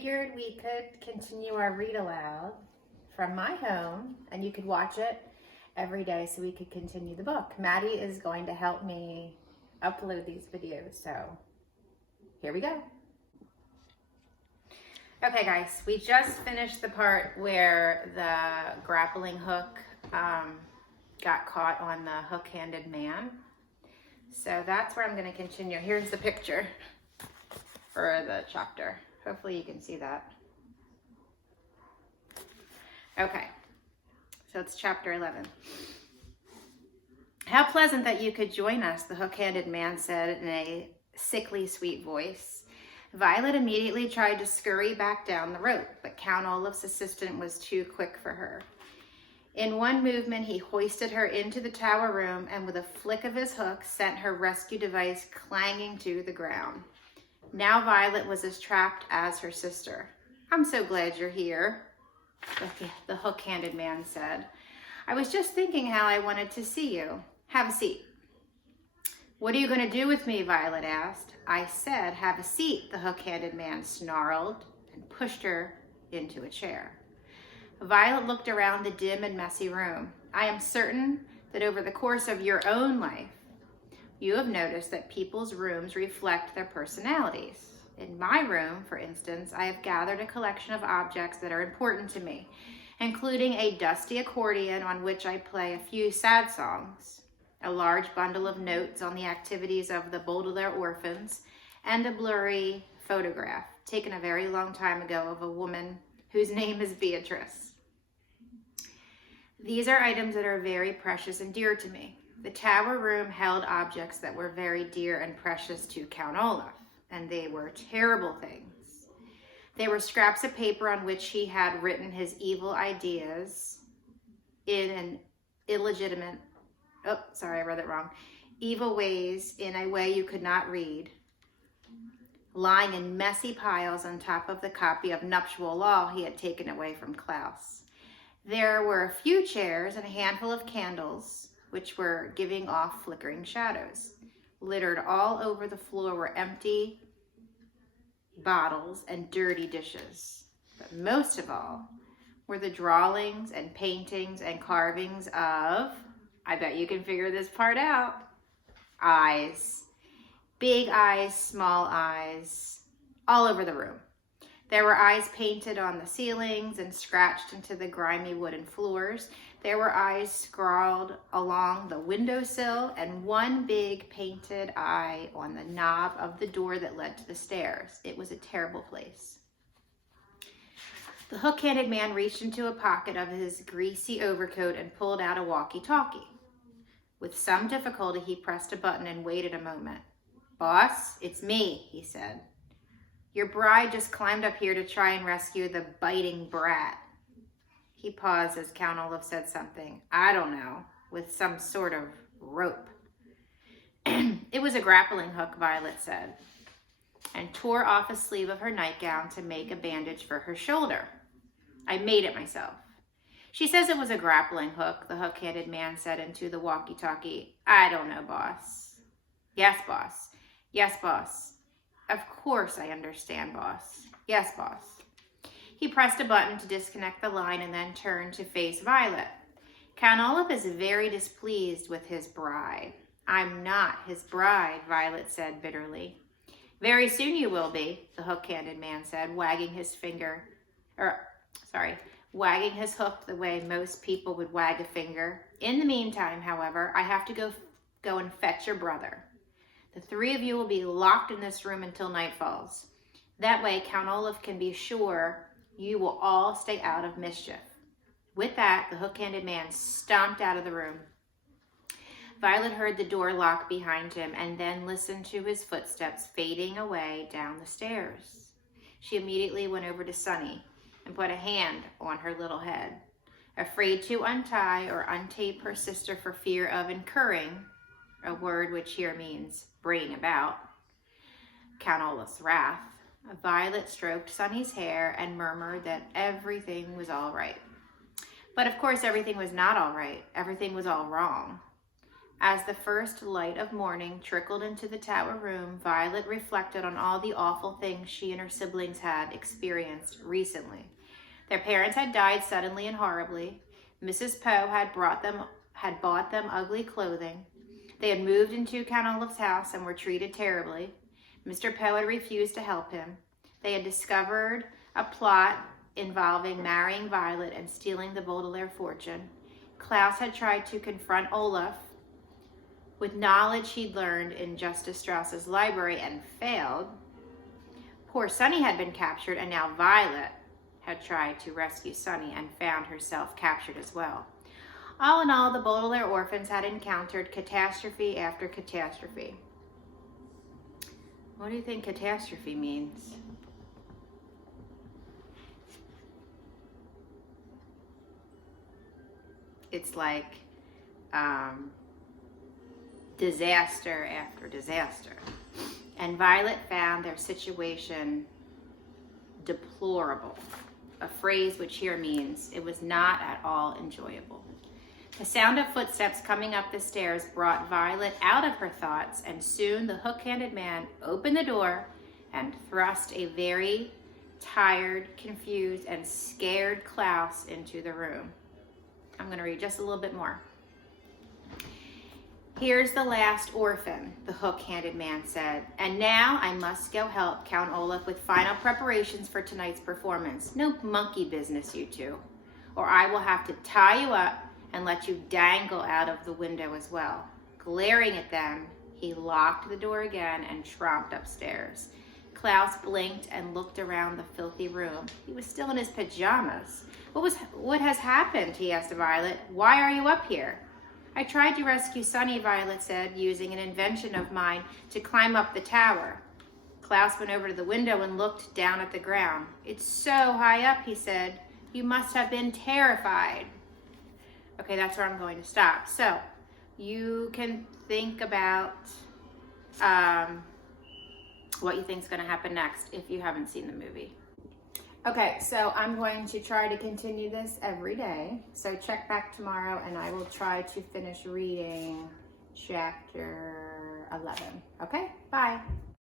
figured we could continue our read aloud from my home, and you could watch it every day so we could continue the book. Maddie is going to help me upload these videos, so here we go. Okay guys, we just finished the part where the grappling hook got caught on the hook-handed man. So that's where I'm going to continue. Here's the picture for the chapter. Hopefully you can see that. Okay, so it's chapter 11. How pleasant that you could join us, the hook-handed man said in a sickly sweet voice. Violet immediately tried to scurry back down the rope, but Count Olaf's assistant was too quick for her. In one movement, he hoisted her into the tower room and with a flick of his hook, sent her rescue device clanging to the ground. Now Violet was as trapped as her sister. I'm so glad you're here, the hook-handed man said. I was just thinking how I wanted to see you. Have a seat. What are you going to do with me? Violet asked. I said, have a seat, the hook-handed man snarled and pushed her into a chair. Violet looked around the dim and messy room. I am certain that over the course of your own life, you have noticed that people's rooms reflect their personalities. In my room, for instance, I have gathered a collection of objects that are important to me, including a dusty accordion on which I play a few sad songs, a large bundle of notes on the activities of the Baudelaire orphans, and a blurry photograph taken a very long time ago of a woman whose name is Beatrice. These are items that are very precious and dear to me. The tower room held objects that were very dear and precious to Count Olaf, and they were terrible things. They were scraps of paper on which he had written his evil ideas in an illegitimate, evil ways in a way you could not read, lying in messy piles on top of the copy of Nuptial Law he had taken away from Klaus. There were a few chairs and a handful of candles, which were giving off flickering shadows. Littered all over the floor were empty bottles and dirty dishes. But most of all were the drawings and paintings and carvings of, I bet you can figure this part out, eyes. Big eyes, small eyes, all over the room. There were eyes painted on the ceilings and scratched into the grimy wooden floors. There were eyes scrawled along the windowsill and one big painted eye on the knob of the door that led to the stairs. It was a terrible place. The hook-handed man reached into a pocket of his greasy overcoat and pulled out a walkie-talkie. With some difficulty, he pressed a button and waited a moment. Boss, it's me, he said. Your bride just climbed up here to try and rescue the biting brat. He paused as Count Olaf said something, I don't know, with some sort of rope. It was a grappling hook, Violet said, and tore off a sleeve of her nightgown to make a bandage for her shoulder. I made it myself. She says it was a grappling hook, the hook-handed man said into the walkie-talkie. I don't know, boss. Yes, boss. Yes, boss. Of course I understand, boss. Yes, boss. He pressed a button to disconnect the line and then turned to face Violet. Count Olaf is very displeased with his bride. I'm not his bride, Violet said bitterly. Very soon you will be, the hook-handed man said, wagging his hook the way most people would wag a finger. In the meantime, however, I have to go and fetch your brother. The three of you will be locked in this room until night falls. That way, Count Olaf can be sure you will all stay out of mischief. With that, the hook-handed man stomped out of the room. Violet heard the door lock behind him and then listened to his footsteps fading away down the stairs. She immediately went over to Sunny and put a hand on her little head. Afraid to untie or untape her sister for fear of incurring, a word which here means bringing about, Count Olaf's wrath, Violet stroked Sunny's hair and murmured that everything was all right. But of course everything was not all right. Everything was all wrong. As the first light of morning trickled into the tower room, Violet reflected on all the awful things she and her siblings had experienced recently. Their parents had died suddenly and horribly. Mrs. Poe had bought them ugly clothing. They had moved into Count Olaf's house and were treated terribly. Mr. Poe had refused to help him. They had discovered a plot involving marrying Violet and stealing the Baudelaire fortune. Klaus had tried to confront Olaf with knowledge he'd learned in Justice Strauss's library and failed. Poor Sunny had been captured, and now Violet had tried to rescue Sunny and found herself captured as well. All in all, the Baudelaire orphans had encountered catastrophe after catastrophe. What do you think catastrophe means? It's like disaster after disaster. And Violet found their situation deplorable, a phrase which here means it was not at all enjoyable. The sound of footsteps coming up the stairs brought Violet out of her thoughts, and soon the hook-handed man opened the door and thrust a very tired, confused, and scared Klaus into the room. I'm going to read just a little bit more. Here's the last orphan, the hook-handed man said, and now I must go help Count Olaf with final preparations for tonight's performance. No monkey business, you two, or I will have to tie you up and let you dangle out of the window as well. Glaring at them, he locked the door again and tromped upstairs. Klaus blinked and looked around the filthy room. He was still in his pajamas. What has happened? He asked Violet. Why are you up here? I tried to rescue Sunny, Violet said, using an invention of mine to climb up the tower. Klaus went over to the window and looked down at the ground. It's so high up, he said. You must have been terrified. Okay, that's where I'm going to stop. So you can think about what you think is going to happen next if you haven't seen the movie. Okay, so I'm going to try to continue this every day. So check back tomorrow and I will try to finish reading chapter 11. Okay, bye.